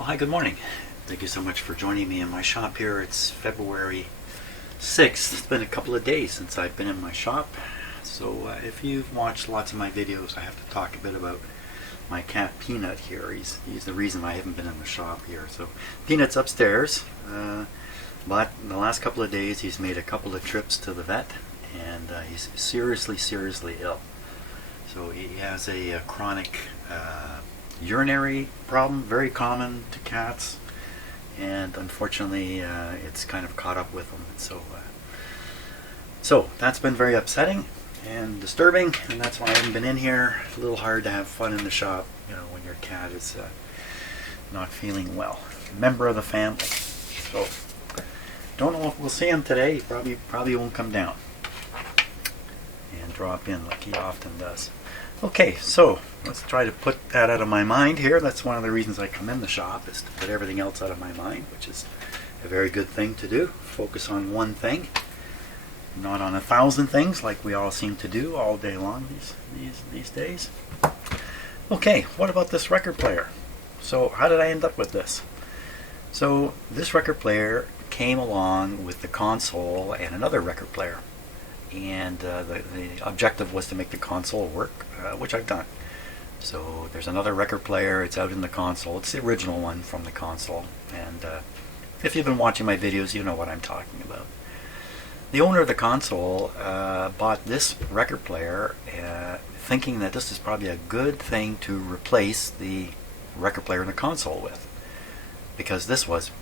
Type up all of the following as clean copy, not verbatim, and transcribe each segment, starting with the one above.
Well, hi, good morning. Thank you so much for joining me in my shop here. It's February 6th. It's been a couple of days since I've been in my shop. So if you've watched lots of my videos, I have to talk a bit about my cat Peanut here. He's the reason I haven't been in the shop here. So Peanut's upstairs, but in the last couple of days he's made a couple of trips to the vet, and he's seriously ill. So he has a chronic urinary problem, very common to cats, and unfortunately it's kind of caught up with him. So that's been very upsetting and disturbing, and that's why I haven't been in here. It's a little hard to have fun in the shop, you know, when your cat is not feeling well. Member of the family. So don't know if we'll see him today. He probably won't come down and drop in like he often does. Okay, so let's try to put that out of my mind here. That's one of the reasons I come in the shop, is to put everything else out of my mind, which is a very good thing to do. Focus on one thing, not on 1,000 things like we all seem to do all day long these days. Okay, what about this record player? So how did I end up with this? So this record player came along with the console and another record player. And the objective was to make the console work, which I've done. So there's another record player. It's out in the console. It's the original one from the console. And if you've been watching my videos, you know what I'm talking about. The owner of the console bought this record player thinking that this is probably a good thing to replace the record player in the console with, because this was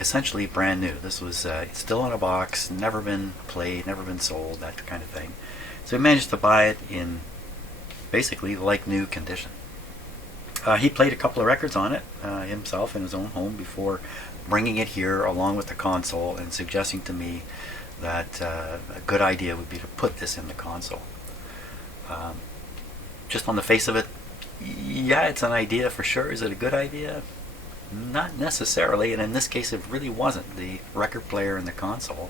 essentially brand new. This was still in a box, never been played, never been sold, that kind of thing. So he managed to buy it in basically like new condition. He played a couple of records on it himself in his own home before bringing it here along with the console and suggesting to me that a good idea would be to put this in the console. Just on the face of it, yeah, it's an idea for sure. Is it a good idea? Not necessarily, and in this case it really wasn't. The record player in the console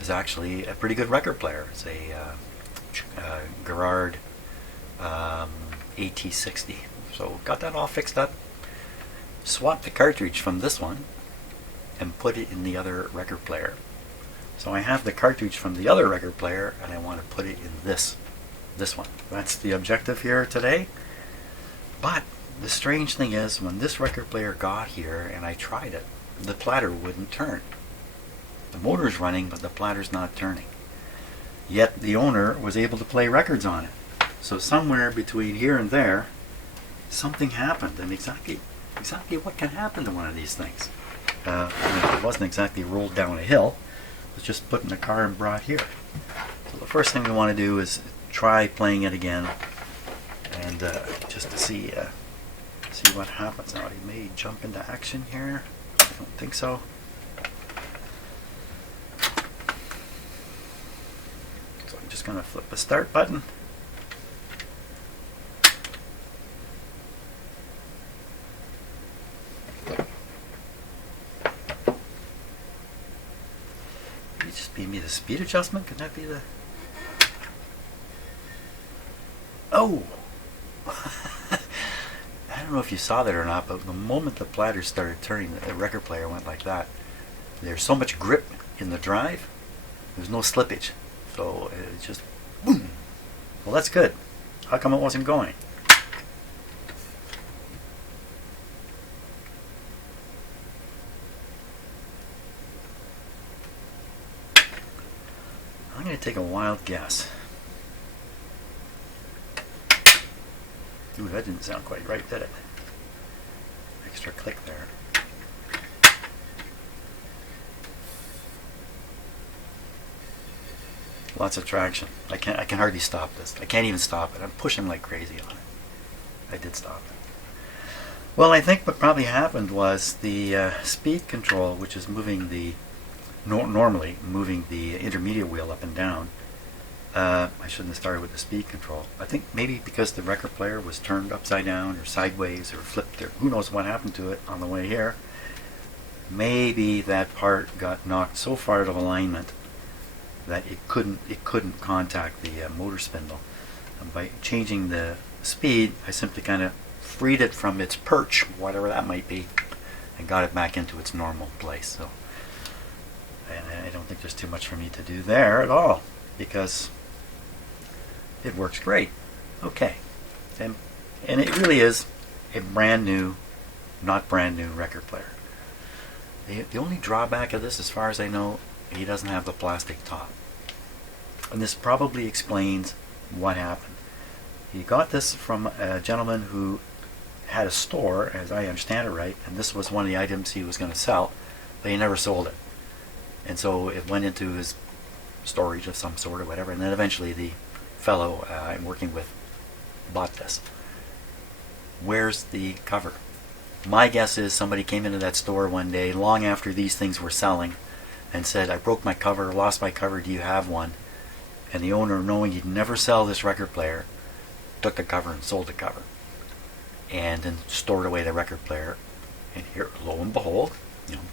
is actually a pretty good record player. It's a Gerard AT60. So got that all fixed up, swapped the cartridge from this one and put it in the other record player. So I have the cartridge from the other record player and I want to put it in this one. That's the objective here today. But the strange thing is, when this record player got here and I tried it, the platter wouldn't turn. The motor's running, but the platter's not turning. Yet the owner was able to play records on it. So somewhere between here and there, something happened. And exactly what can happen to one of these things? It wasn't exactly rolled down a hill. It was just put in the car and brought here. So the first thing we want to do is try playing it again, and just to see what happens. Now, he may jump into action here. I don't think so. So I'm just going to flip the start button. Maybe just be the speed adjustment. Could that be the... Oh! I don't know if you saw that or not, but the moment the platter started turning, the record player went like that. There's so much grip in the drive, there's no slippage. So it just boom. Well, that's good. How come it wasn't going? I'm going to take a wild guess. Ooh, that didn't sound quite right, did it? Extra click there. Lots of traction. I can hardly stop this. I can't even stop it. I'm pushing like crazy on it. I did stop it. Well, I think what probably happened was the speed control, which is moving the normally moving the intermediate wheel up and down. I shouldn't have started with the speed control. I think maybe because the record player was turned upside down or sideways or flipped, or who knows what happened to it on the way here. Maybe that part got knocked so far out of alignment that it couldn't contact the motor spindle. And by changing the speed, I simply kind of freed it from its perch, whatever that might be, and got it back into its normal place. So, and I don't think there's too much for me to do there at all, because it works great. Okay, and it really is a brand new, not brand new record player. The only drawback of this, as far as I know, he doesn't have the plastic top. And this probably explains what happened. He got this from a gentleman who had a store, as I understand it right, and this was one of the items he was going to sell, but he never sold it. And so it went into his storage of some sort or whatever, and then eventually the fellow I'm working with bought this. Where's the cover? My guess is somebody came into that store one day, long after these things were selling, and said, I broke my cover, lost my cover, do you have one? And the owner, knowing he'd never sell this record player, took the cover and sold the cover. And then stored away the record player. And here, lo and behold,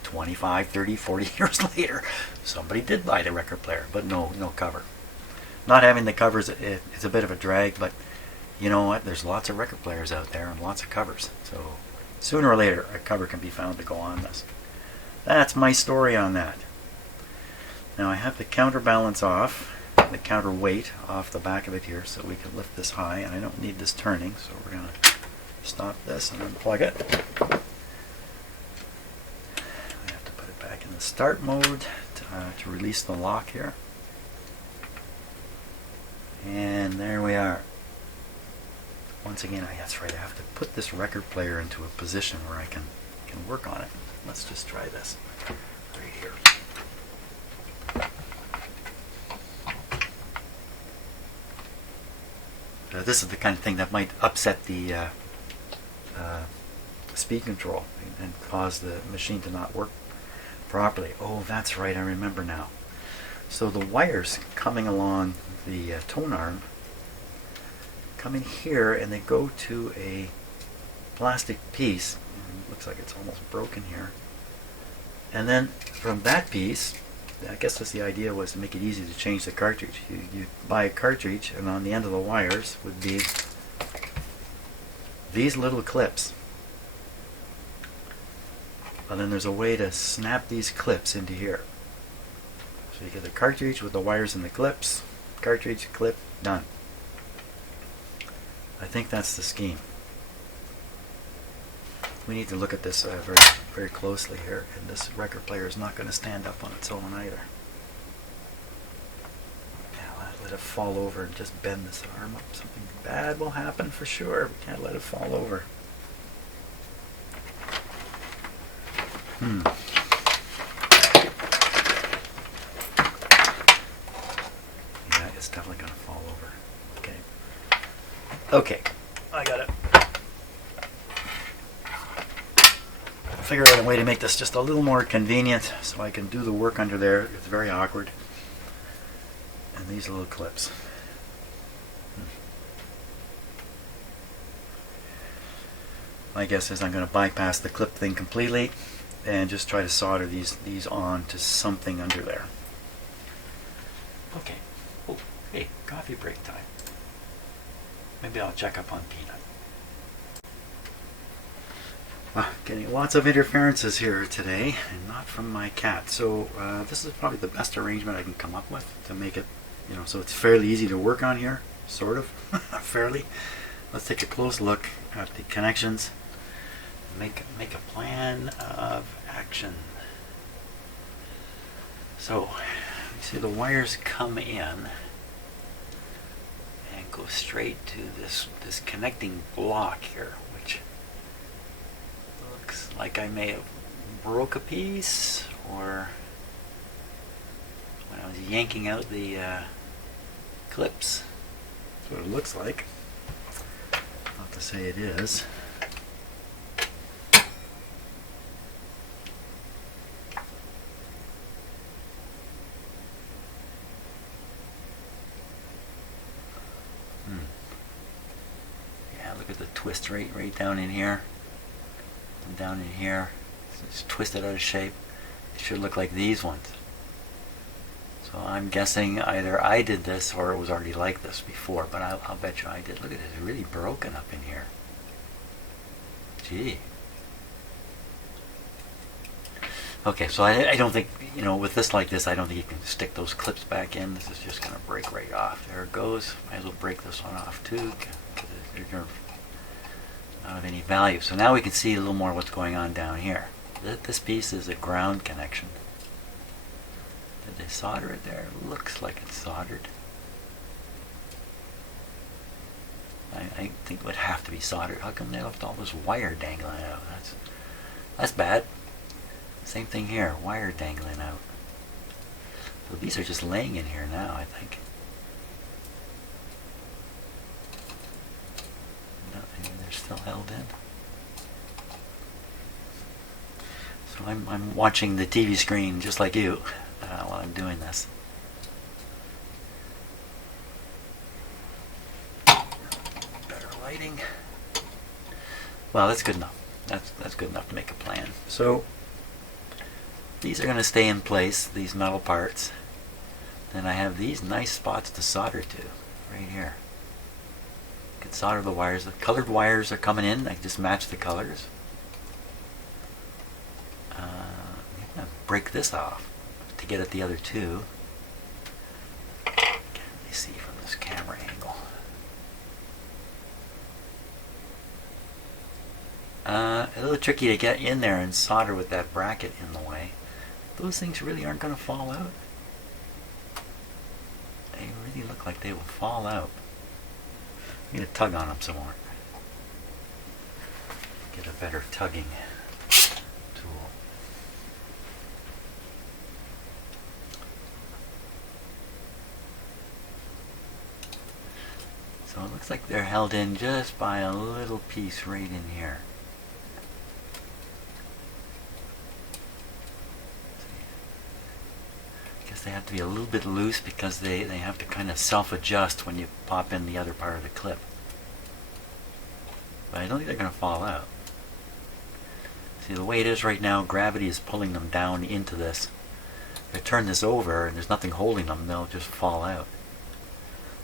25, 30, 40 years later, somebody did buy the record player, but no cover. Not having the covers, it's a bit of a drag, but you know what? There's lots of record players out there and lots of covers. So sooner or later, a cover can be found to go on this. That's my story on that. Now I have the counterbalance off, the counterweight off the back of it here, so we can lift this high, and I don't need this turning, so we're going to stop this and unplug it. I have to put it back in the start mode to release the lock here. And there we are. Once again, that's right, I have to put this record player into a position where I can work on it. Let's just try this right here. This is the kind of thing that might upset the speed control and cause the machine to not work properly. Oh, that's right, I remember now. So the wires coming along the tone arm come in here, and they go to a plastic piece. It looks like it's almost broken here. And then from that piece, I guess that's the idea, was to make it easy to change the cartridge. You buy a cartridge, and on the end of the wires would be these little clips. And then there's a way to snap these clips into here. So you get the cartridge with the wires and the clips, cartridge, clip, done. I think that's the scheme. We need to look at this very, very closely here, and this record player is not going to stand up on its own either. Yeah, let it fall over and just bend this arm up. Something bad will happen for sure. We can't let it fall over. Yeah, it's definitely going to fall over. Okay, I got it. Figure out a way to make this just a little more convenient so I can do the work under there. It's very awkward. And these little clips. My guess is I'm going to bypass the clip thing completely and just try to solder these on to something under there. Okay. Oh, hey, coffee break time. Maybe I'll check up on Peanut. Getting lots of interferences here today, and not from my cat. So this is probably the best arrangement I can come up with to make it, so it's fairly easy to work on here, sort of, fairly. Let's take a close look at the connections. Make a plan of action. So, you see the wires come in and go straight to this connecting block here, which looks like I may have broke a piece, or when I was yanking out the clips. That's what it looks like. Not to say it is. Yeah, look at the twist right down in here. And down in here. It's twisted out of shape. It should look like these ones. So I'm guessing either I did this or it was already like this before, but I'll bet you I did. Look at it, it's really broken up in here. Gee. Okay, so I don't think, you know, with this like this, I don't think you can stick those clips back in. This is just going to break right off. There it goes. Might as well break this one off too, because they're not of any value. So now we can see a little more what's going on down here. This piece is a ground connection. Did they solder it there? It looks like it's soldered. I think it would have to be soldered. How come they left all this wire dangling out? That's bad. Same thing here, wire dangling out. So these are just laying in here now, I think. No, they're still held in. So I'm watching the TV screen just like you while I'm doing this. Better lighting. Well, that's good enough. That's good enough to make a plan. So these are going to stay in place, these metal parts. Then I have these nice spots to solder to, right here. I can solder the wires. The colored wires are coming in. I can just match the colors. I'm going to break this off to get at the other two. Can't really see from this camera angle. A little tricky to get in there and solder with that bracket in the way. Those things really aren't going to fall out. They really look like they will fall out. I'm going to tug on them some more. Get a better tugging tool. So it looks like they're held in just by a little piece right in here. They have to be a little bit loose because they have to kind of self-adjust when you pop in the other part of the clip. But I don't think they're going to fall out. See, the way it is right now, gravity is pulling them down into this. If I turn this over and there's nothing holding them, they'll just fall out.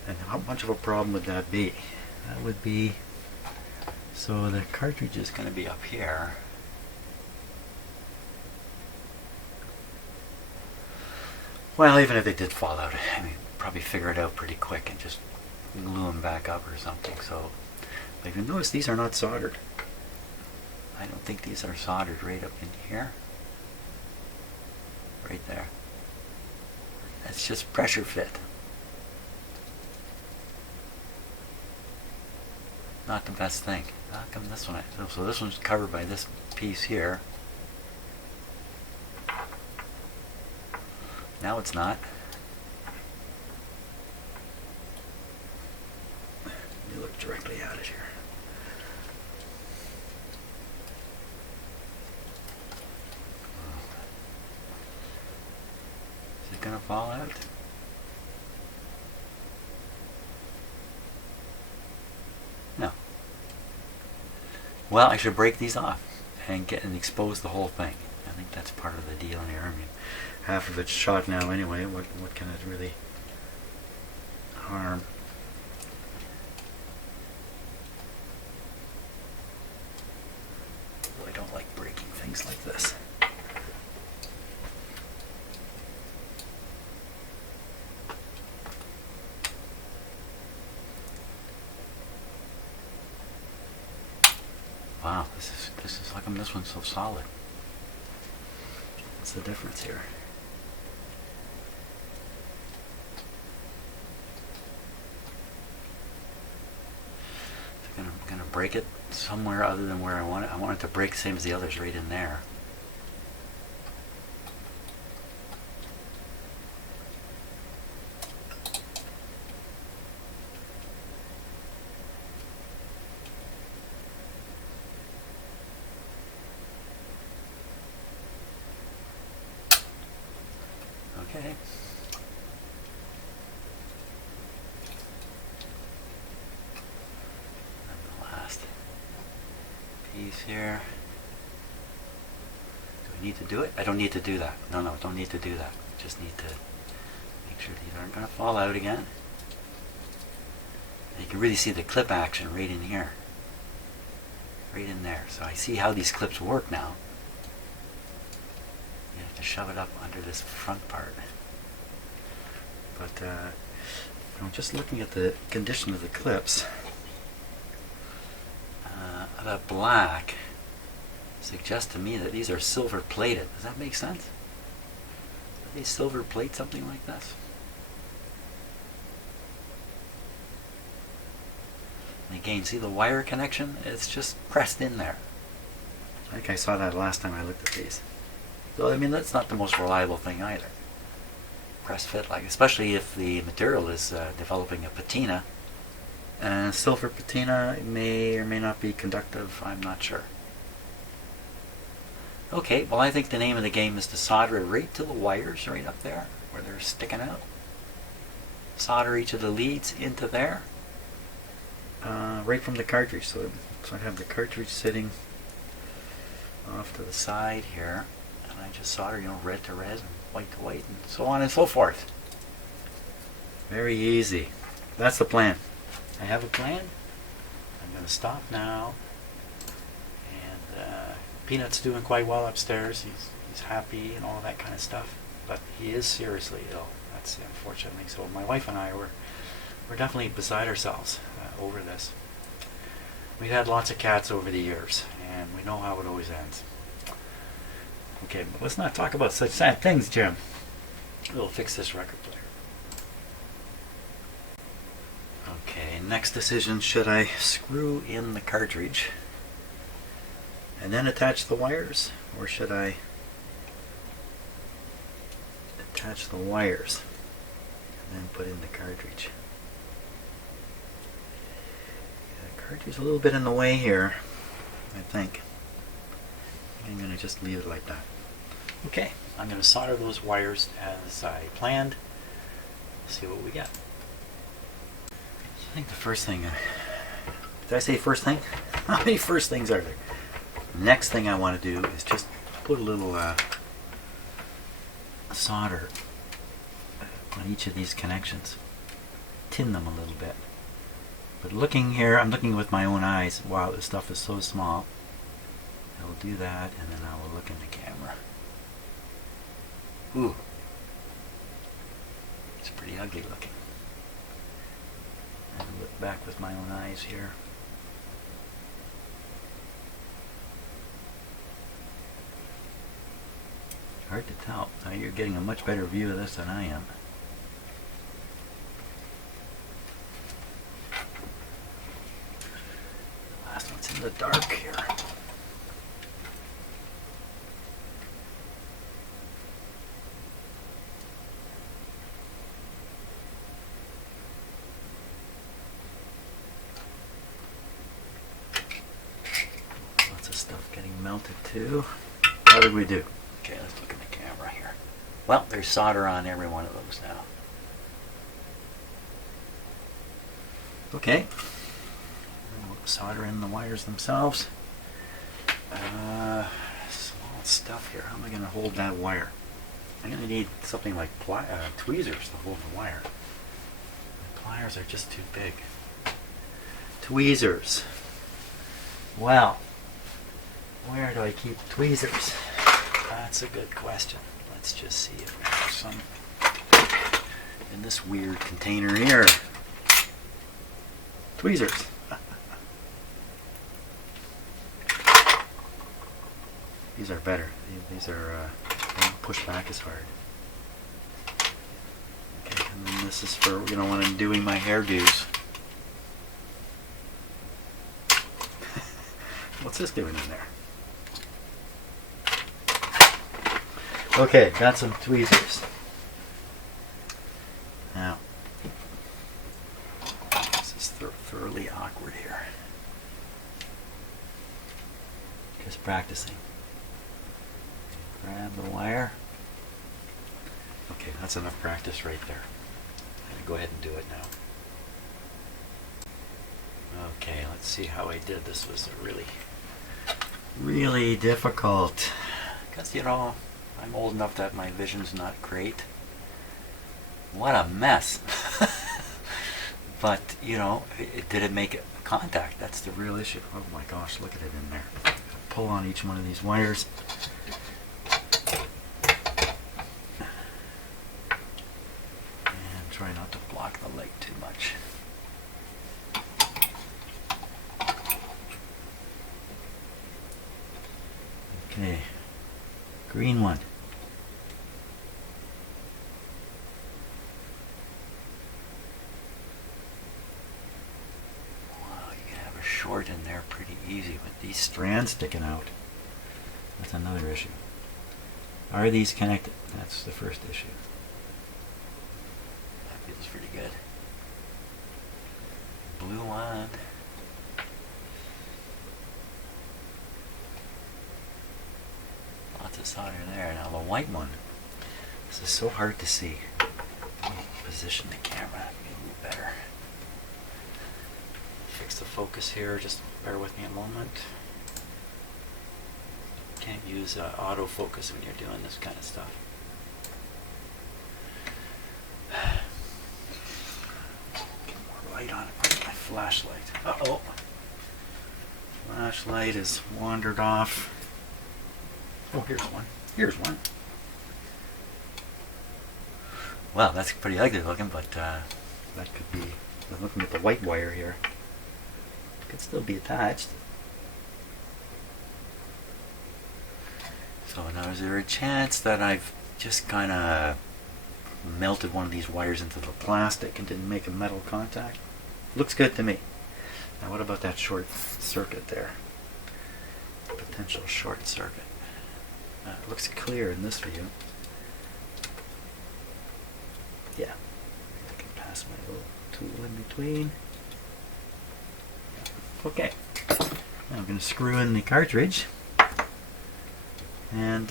And how much of a problem would that be? That would be, so the cartridge is going to be up here. Well, even if they did fall out, I mean, probably figure it out pretty quick and just glue them back up or something. So, but if you notice, these are not soldered. I don't think these are soldered right up in here. Right there. That's just pressure fit. Not the best thing. How come this one? So this one's covered by this piece here. Now it's not. Let me look directly at it here. Is it going to fall out? No. Well, I should break these off and expose the whole thing. I think that's part of the deal here. I mean, half of it's shot now anyway. What can it really harm? Well, I don't like breaking things like this. Wow, this is how come this one's so solid? What's the difference here? I'm gonna break it somewhere other than where I want it. I want it to break the same as the others right in there. Okay. And the last piece here. Do I need to do it? I don't need to do that. No, don't need to do that. Just need to make sure these aren't going to fall out again. And you can really see the clip action right in here. Right in there. So I see how these clips work now. shove it up under this front part. But I'm just looking at the condition of the clips. The black suggests to me that these are silver plated. Does that make sense? Do they silver plate something like this? And again, see the wire connection? It's just pressed in there. I think I saw that last time I looked at these. So I mean, that's not the most reliable thing either. Press fit, like, especially if the material is developing a patina. Silver patina may or may not be conductive, I'm not sure. Okay, well I think the name of the game is to solder it right to the wires right up there where they're sticking out. Solder each of the leads into there. Right from the cartridge, so I have the cartridge sitting off to the side here, and I just solder, you know, red to red and white to white and so on and so forth. Very easy. That's the plan. I have a plan. I'm going to stop now. And Peanut's doing quite well upstairs. He's happy and all that kind of stuff. But he is seriously ill. That's unfortunately. So my wife and I we're definitely beside ourselves over this. We've had lots of cats over the years, and we know how it always ends. Okay, but let's not talk about such sad things, Jim. We'll fix this record player. Okay, next decision, should I screw in the cartridge and then attach the wires, or should I attach the wires and then put in the cartridge? Yeah, the cartridge is a little bit in the way here, I think. I'm going to just leave it like that. Okay, I'm going to solder those wires as I planned. See what we get. I think the first thing, did I say first thing? How many first things are there? Next thing I want to do is just put a little solder on each of these connections. Tin them a little bit. But looking here, I'm looking with my own eyes. Wow, this stuff is so small. I will do that, and then I will look in the camera. Ooh. It's pretty ugly looking. And look back with my own eyes here. Hard to tell. Now you're getting a much better view of this than I am. Last one's in the dark here. Melted too. How did we do? Okay, let's look at the camera here. Well, there's solder on every one of those now. Okay. We'll solder in the wires themselves. Small stuff here. How am I going to hold that wire? I'm going to need something like tweezers to hold the wire. The pliers are just too big. Tweezers. Well, where do I keep tweezers? That's a good question. Let's just see if we have some in this weird container here. Tweezers. These are better. These are they don't push back as hard. Okay, and then this is for, you know, when I'm doing my hairdos. What's this doing in there? Okay, got some tweezers. Now, this is thoroughly awkward here. Just practicing. Grab the wire. Okay, that's enough practice right there. I'm gonna go ahead and do it now. Okay, let's see how I did. This was really difficult. Because, you know, I'm old enough that my vision's not great. What a mess. But, you know, did it make contact? That's the real issue. Oh my gosh, look at it in there. Pull on each one of these wires. Okay, green one. Wow, you can have a short in there pretty easy with these strands sticking out. That's another issue. Are these connected? That's the first issue. That feels pretty good. Blue one. Lots of solder there. Now the white one. This is so hard to see. Let me position the camera a little better. Fix the focus here. Just bear with me a moment. Can't use autofocus when you're doing this kind of stuff. Get more light on it. Put my flashlight. Uh-oh. Flashlight has wandered off. Oh, here's one. Here's one. Well, that's pretty ugly looking, but that could be. I'm looking at the white wire here. It could still be attached. So now, is there a chance that I've just kind of melted one of these wires into the plastic and didn't make a metal contact? Looks good to me. Now, what about that short circuit there? Potential short circuit. It looks clear in this view. Yeah. I can pass my little tool in between. Okay. Now I'm going to screw in the cartridge. And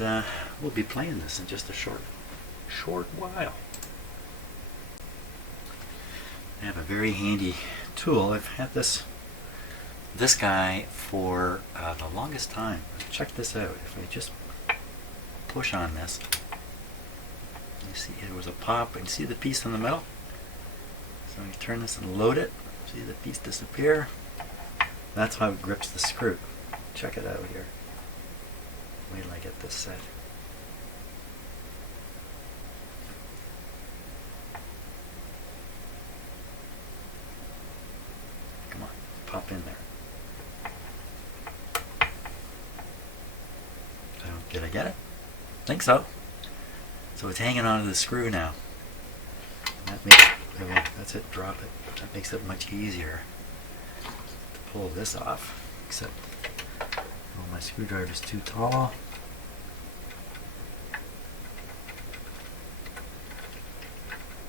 we'll be playing this in just a short while. I have a very handy tool. I've had this guy for the longest time. Check this out. If I just push on this, you see it was a pop, and see the piece in the middle? So you turn this and load it. See the piece disappear? That's how it grips the screw. Check it out here. Wait till I get this set. Come on, pop in there. So, did I get it? Think so. So it's hanging onto the screw now. And that makes, that's it, drop it. That makes it much easier to pull this off, except my screwdriver's too tall.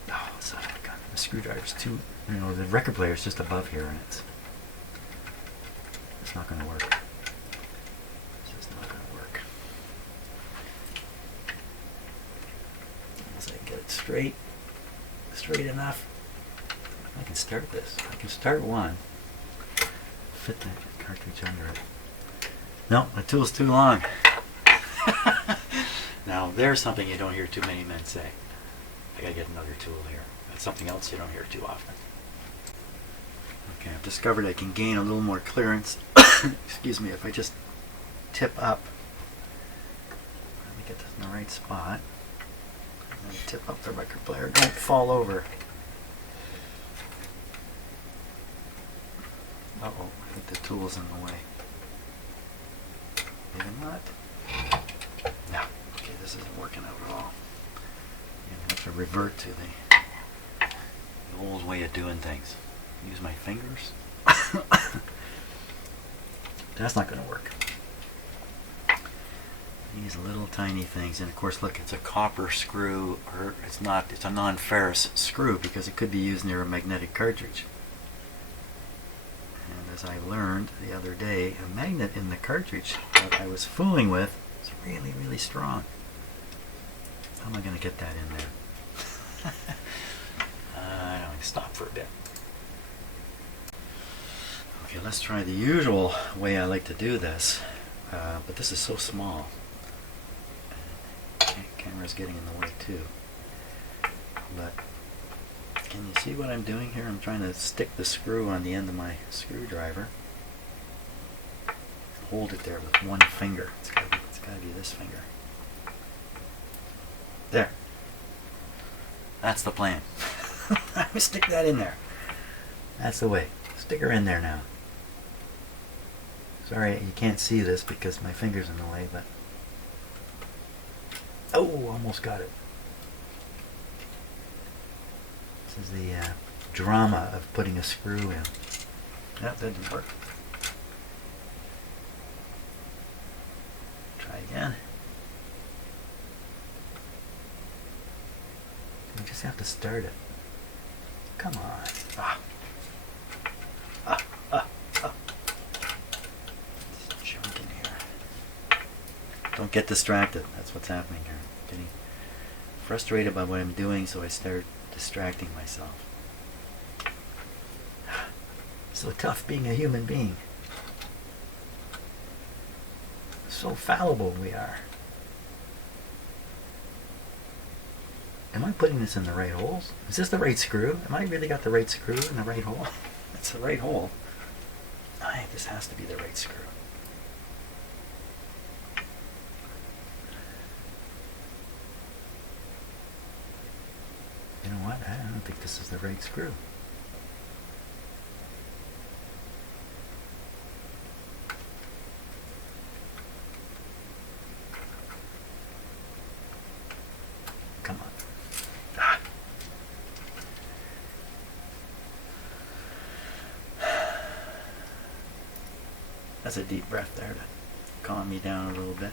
Oh, son of a gun. The screwdriver's too, the record player's just above here, and it's not going to work. It's just not going to work. Unless I can get it straight enough. I can start this. I can start one. Fit the cartridge under it. No, the tool's too long. Now, there's something you don't hear too many men say. I gotta get another tool here. That's something else you don't hear too often. Okay, I've discovered I can gain a little more clearance. Excuse me, if I just tip up. Let me get this in the right spot. And then tip up the record player. Don't fall over. Uh-oh, I think the tool's in the way. Maybe not. No. Okay, this isn't working out at all. I'm going to have to revert to the old way of doing things. Use my fingers. That's not going to work. These little tiny things. And of course, look, it's a copper screw, or it's not, it's a non-ferrous screw because it could be used near a magnetic cartridge. As I learned the other day, a magnet in the cartridge that I was fooling with is really, really strong. How am I going to get that in there? I don't want to stop for a bit. Okay, let's try the usual way I like to do this, but this is so small. Camera's getting in the way too. But can you see what I'm doing here? I'm trying to stick the screw on the end of my screwdriver. Hold it there with one finger. It's gotta be this finger. There. That's the plan. I would stick that in there. That's the way. Stick her in there now. Sorry you can't see this because my finger's in the way, but Oh, almost got it. This is the drama of putting a screw in. That didn't work. Try again. You just have to start it. Come on. Ah. There's junk in here. Don't get distracted. That's what's happening here. I'm getting frustrated by what I'm doing, so I start distracting myself. So tough being a human being. So fallible we are. Am I putting this in the right holes? Is this the right screw? Am I really got the right screw in the right hole? It's the right hole. This has to be the right screw. You know what? I don't think this is the right screw. Come on. Ah. That's a deep breath there to calm me down a little bit.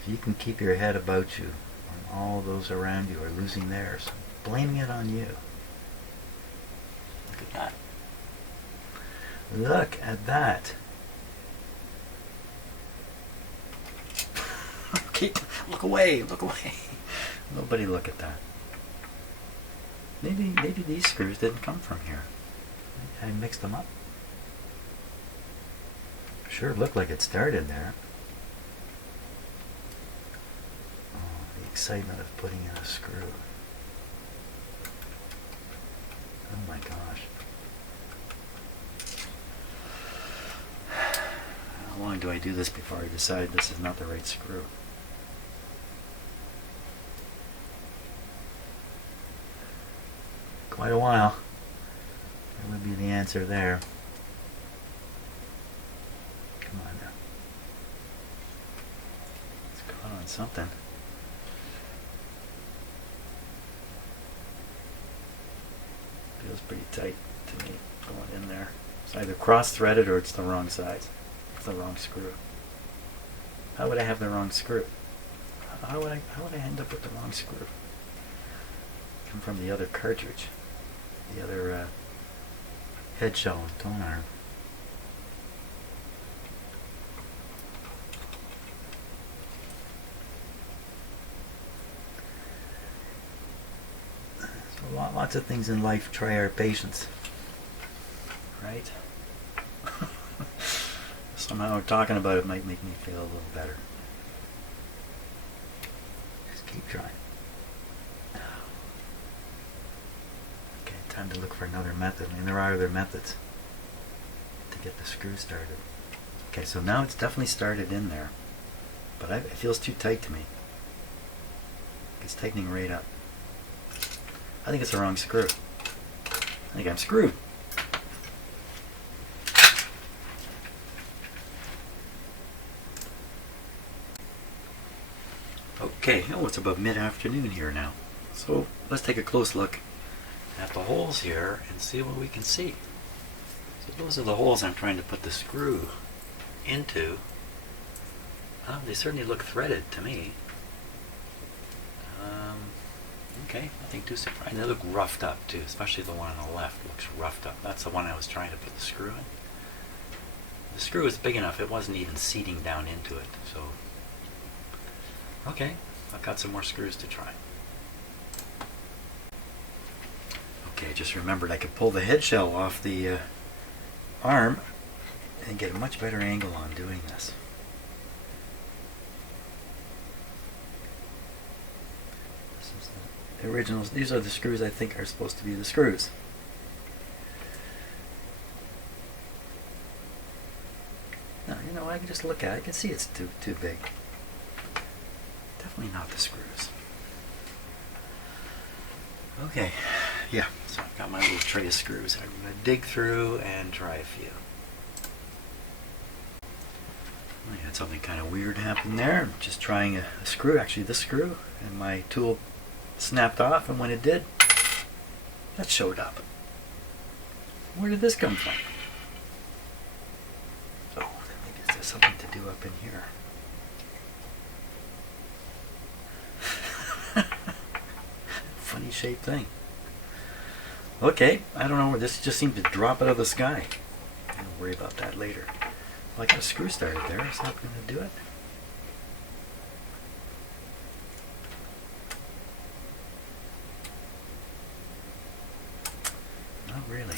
If you can keep your head about you when all those around you are losing theirs, blaming it on you. Look at that. Look at that. Look away, look away. Nobody look at that. Maybe these screws didn't come from here. Maybe I mixed them up. Sure looked like it started there. Oh, the excitement of putting in a screw. Oh my gosh. How long do I do this before I decide this is not the right screw? Quite a while. That would be the answer there. Come on now. It's caught on something. Feels pretty tight to me going in there. It's either cross-threaded or it's the wrong size. It's the wrong screw. How would I have the wrong screw? How would I end up with the wrong screw? Come from the other cartridge. The other head shell and tone arm. So lots of things in life try our patience, right? Somehow talking about it might make me feel a little better. Just keep trying. Time to look for another method. I mean, there are other methods to get the screw started. Okay, so now it's definitely started in there, but it feels too tight to me. It's tightening right up. I think it's the wrong screw. I think I'm screwed. Okay, oh, it's about mid-afternoon here now. So let's take a close look at the holes here and see what we can see. So those are the holes I'm trying to put the screw into. They certainly look threaded to me. Okay, nothing too surprising. They look roughed up too, especially the one on the left looks roughed up. That's the one I was trying to put the screw in. The screw is big enough, it wasn't even seating down into it. So, okay, I've got some more screws to try. Okay, just remembered I could pull the head shell off the arm and get a much better angle on doing this. This is the originals. These are the screws I think are supposed to be the screws. Now, you know, I can just look at it. I can see it's too big. Definitely not the screws. Okay, yeah, so I've got my little tray of screws. I'm going to dig through and try a few. I had something kind of weird happen there. I'm just trying a screw, actually this screw, and my tool snapped off, and when it did, that showed up. Where did this come from? Oh, maybe there's something to do up in here. Funny shaped thing. Okay, I don't know, this just seemed to drop out of the sky. I'll worry about that later. Well, I got a screw started there, is that going to do it? Not really.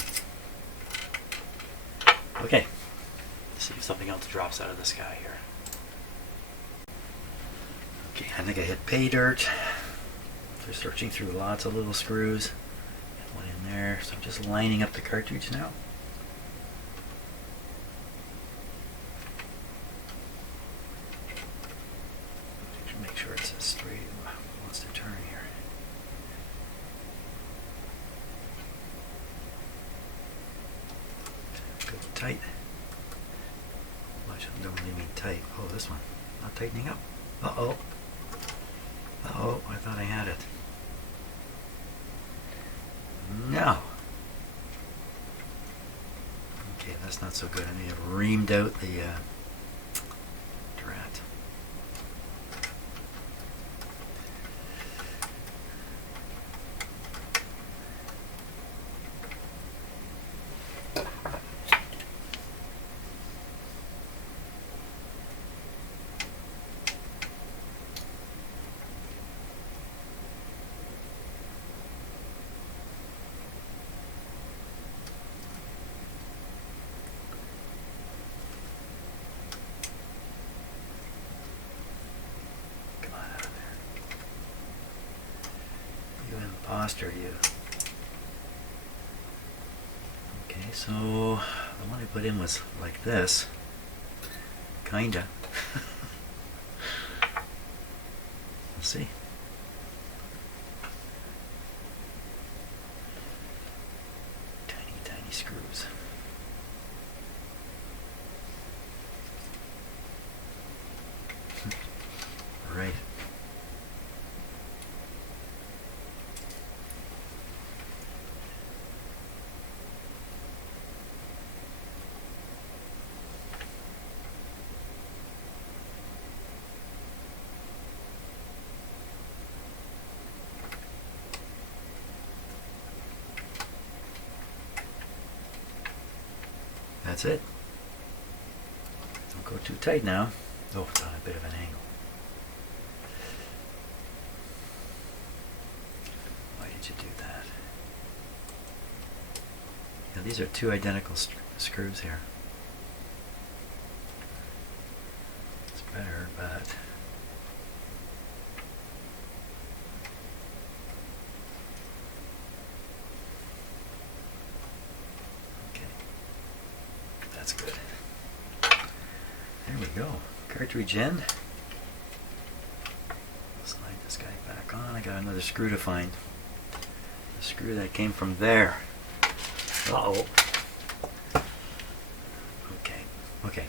Okay, let's see if something else drops out of the sky here. Okay, I think I hit pay dirt. They're searching through lots of little screws. One in there, so I'm just lining up the cartridge now. Make sure it's straight. It wants to turn here. Go tight. Well, I shouldn't normally mean tight. Oh, this one. Not tightening up. Uh-oh. Uh-oh, I thought I had it. No. Okay, that's not so good. I may have reamed out the drat. Imposter, you. Okay, so the one I put in was like this. Kinda. Let's see. Tiny, tiny screws. Right. That's it. Don't go too tight now. Oh, it's on a bit of an angle. Why did you do that? Now these are two identical screws here. It's better, but that's good. There we go. Cartridge in. Slide this guy back on. I got another screw to find. The screw that came from there. Uh-oh. Okay. Okay.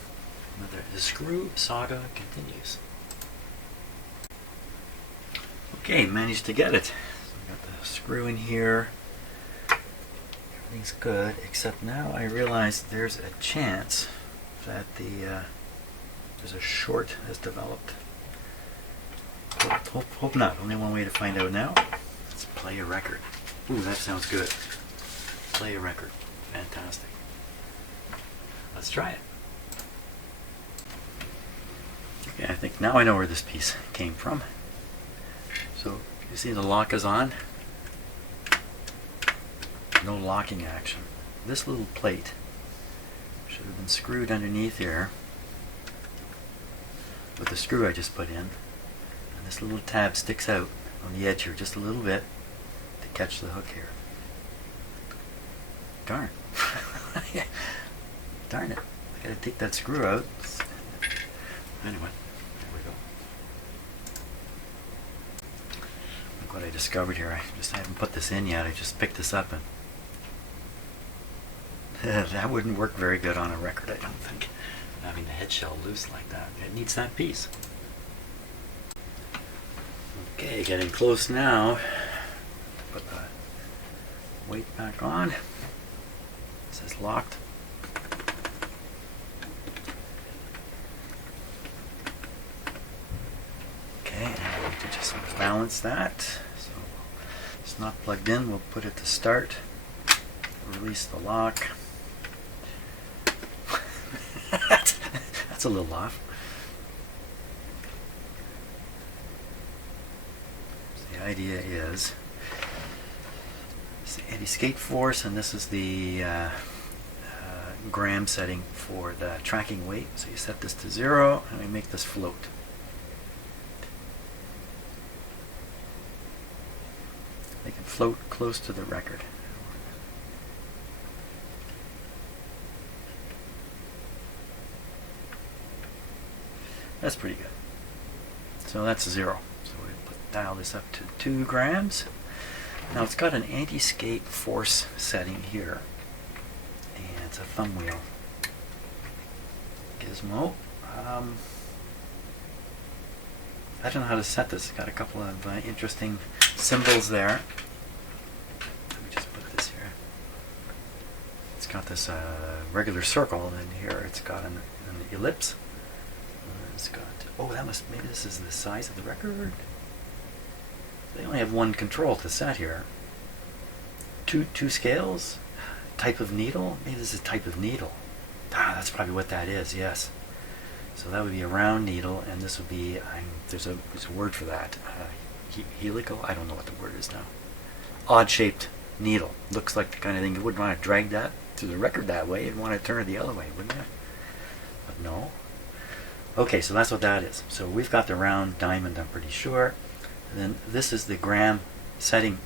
The screw saga continues. Okay, managed to get it. So I got the screw in here. Everything's good, except now I realize there's a chance that there's a short has developed. Hope not. Only one way to find out now. Let's play a record. Ooh, that sounds good. Play a record. Fantastic. Let's try it. Okay, I think now I know where this piece came from. So, you see the lock is on. No locking action. This little plate should have been screwed underneath here with the screw I just put in. And this little tab sticks out on the edge here just a little bit to catch the hook here. Darn. Darn it. I gotta take that screw out. Anyway, there we go. Look what I discovered here. I haven't put this in yet. I just picked this up and that wouldn't work very good on a record, I don't think. having the head shell loose like that. It needs that piece. Okay, getting close now. Put the weight back on. This is locked. Okay, and we need to just balance that. So it's not plugged in. We'll put it to start. Release the lock. That's a little off. So the idea is it's the anti-skate force, and this is the gram setting for the tracking weight. So you set this to 0 and we make this float. They can float close to the record. That's pretty good. So that's 0. So we dial this up to 2 grams. Now it's got an anti-skate force setting here. And it's a thumb wheel gizmo. I don't know how to set this. It's got a couple of interesting symbols there. Let me just put this here. It's got this regular circle, and here it's got an ellipse. It's got, oh, that must, maybe this is the size of the record. They only have one control to set here. Two scales, type of needle. Maybe this is type of needle. Ah, that's probably what that is. Yes. So that would be a round needle, and this would be there's a word for that. Helical. I don't know what the word is now. Odd-shaped needle. Looks like the kind of thing you wouldn't want to drag that through the record that way. You'd want to turn it the other way, wouldn't you? But no. Okay, so that's what that is. So we've got the round diamond, I'm pretty sure. And then this is the gram setting.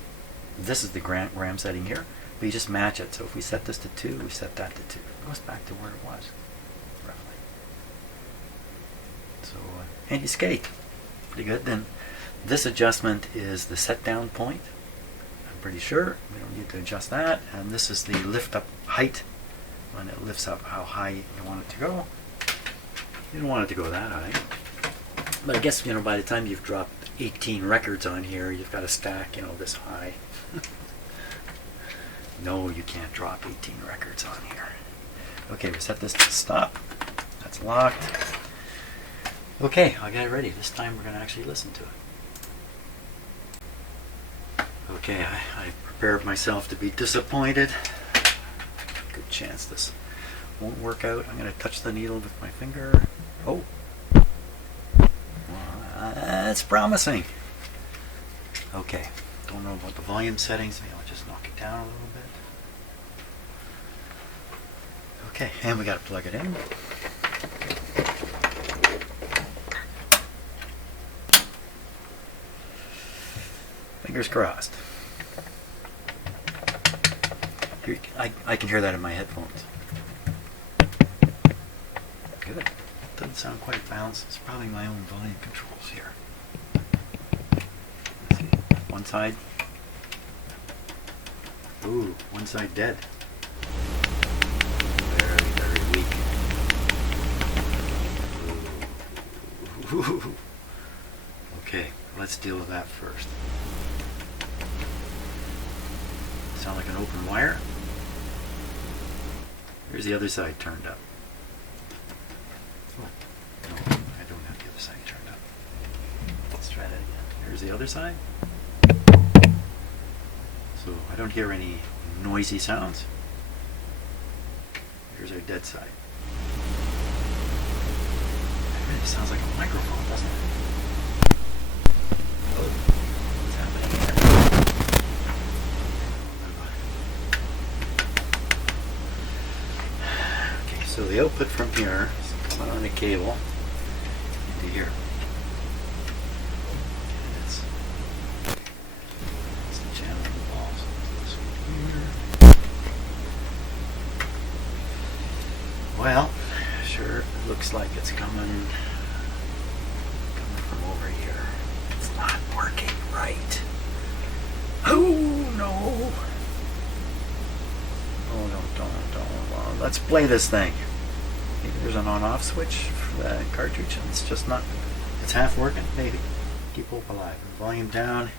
This is the gram setting here. We just match it. So if we set this to 2, we set that to 2. It goes back to where it was, roughly. So anti-skate, pretty good. Then this adjustment is the set down point. I'm pretty sure. We don't need to adjust that. And this is the lift up height. When it lifts up, how high you want it to go. You don't want it to go that high. But I guess, by the time you've dropped 18 records on here, you've got to stack, this high. No, you can't drop 18 records on here. Okay, we set this to stop. That's locked. Okay, I'll get it ready. This time we're going to actually listen to it. Okay, I prepared myself to be disappointed. Good chance this won't work out. I'm going to touch the needle with my finger. Oh, well, that's promising. Okay, don't know about the volume settings. Maybe I'll just knock it down a little bit. Okay, and we got to plug it in. Fingers crossed. I can hear that in my headphones. Good. Doesn't sound quite balanced. It's probably my own volume controls here. Let's see. One side. Ooh, one side dead. Very, very weak. Ooh. Okay, let's deal with that first. Sound like an open wire. Here's the other side turned up. Oh, no, I don't have the other side turned up. Let's try that again. Here's the other side. So I don't hear any noisy sounds. Here's our dead side. It really sounds like a microphone, doesn't it? Oh, what's happening here? So the output from here is coming on a cable into here. That's the channel involved. This one here. Well, sure, it looks like it's coming from over here. It's not working right. Oh no! Oh no! Don't. Let's play this thing. Maybe there's an on-off switch for the cartridge and it's just not, it's half working, maybe. Keep hope alive. Volume down.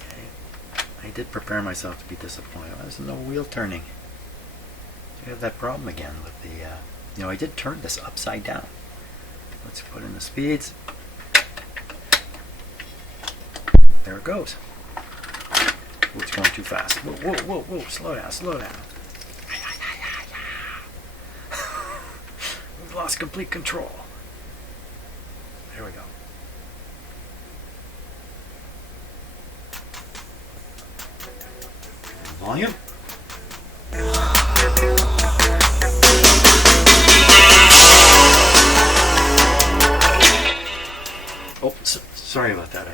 Okay. I did prepare myself to be disappointed. There's no wheel turning. So you have that problem again with the, you know, I did turn this upside down. Let's put in the speeds. There it goes. Oh, it's going too fast. Whoa, whoa, whoa, whoa, slow down, slow down. We've lost complete control. There we go. Volume. Oh, sorry about that.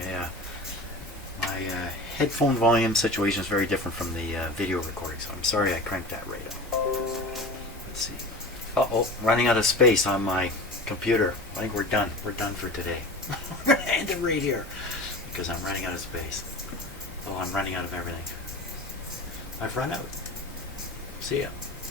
My headphone volume situation is very different from the video recording, so I'm sorry I cranked that right up. Let's see. Uh-oh, running out of space on my computer. I think we're done. We're done for today. I'm going to end it right here because I'm running out of space. Oh, I'm running out of everything. I've run out. See ya.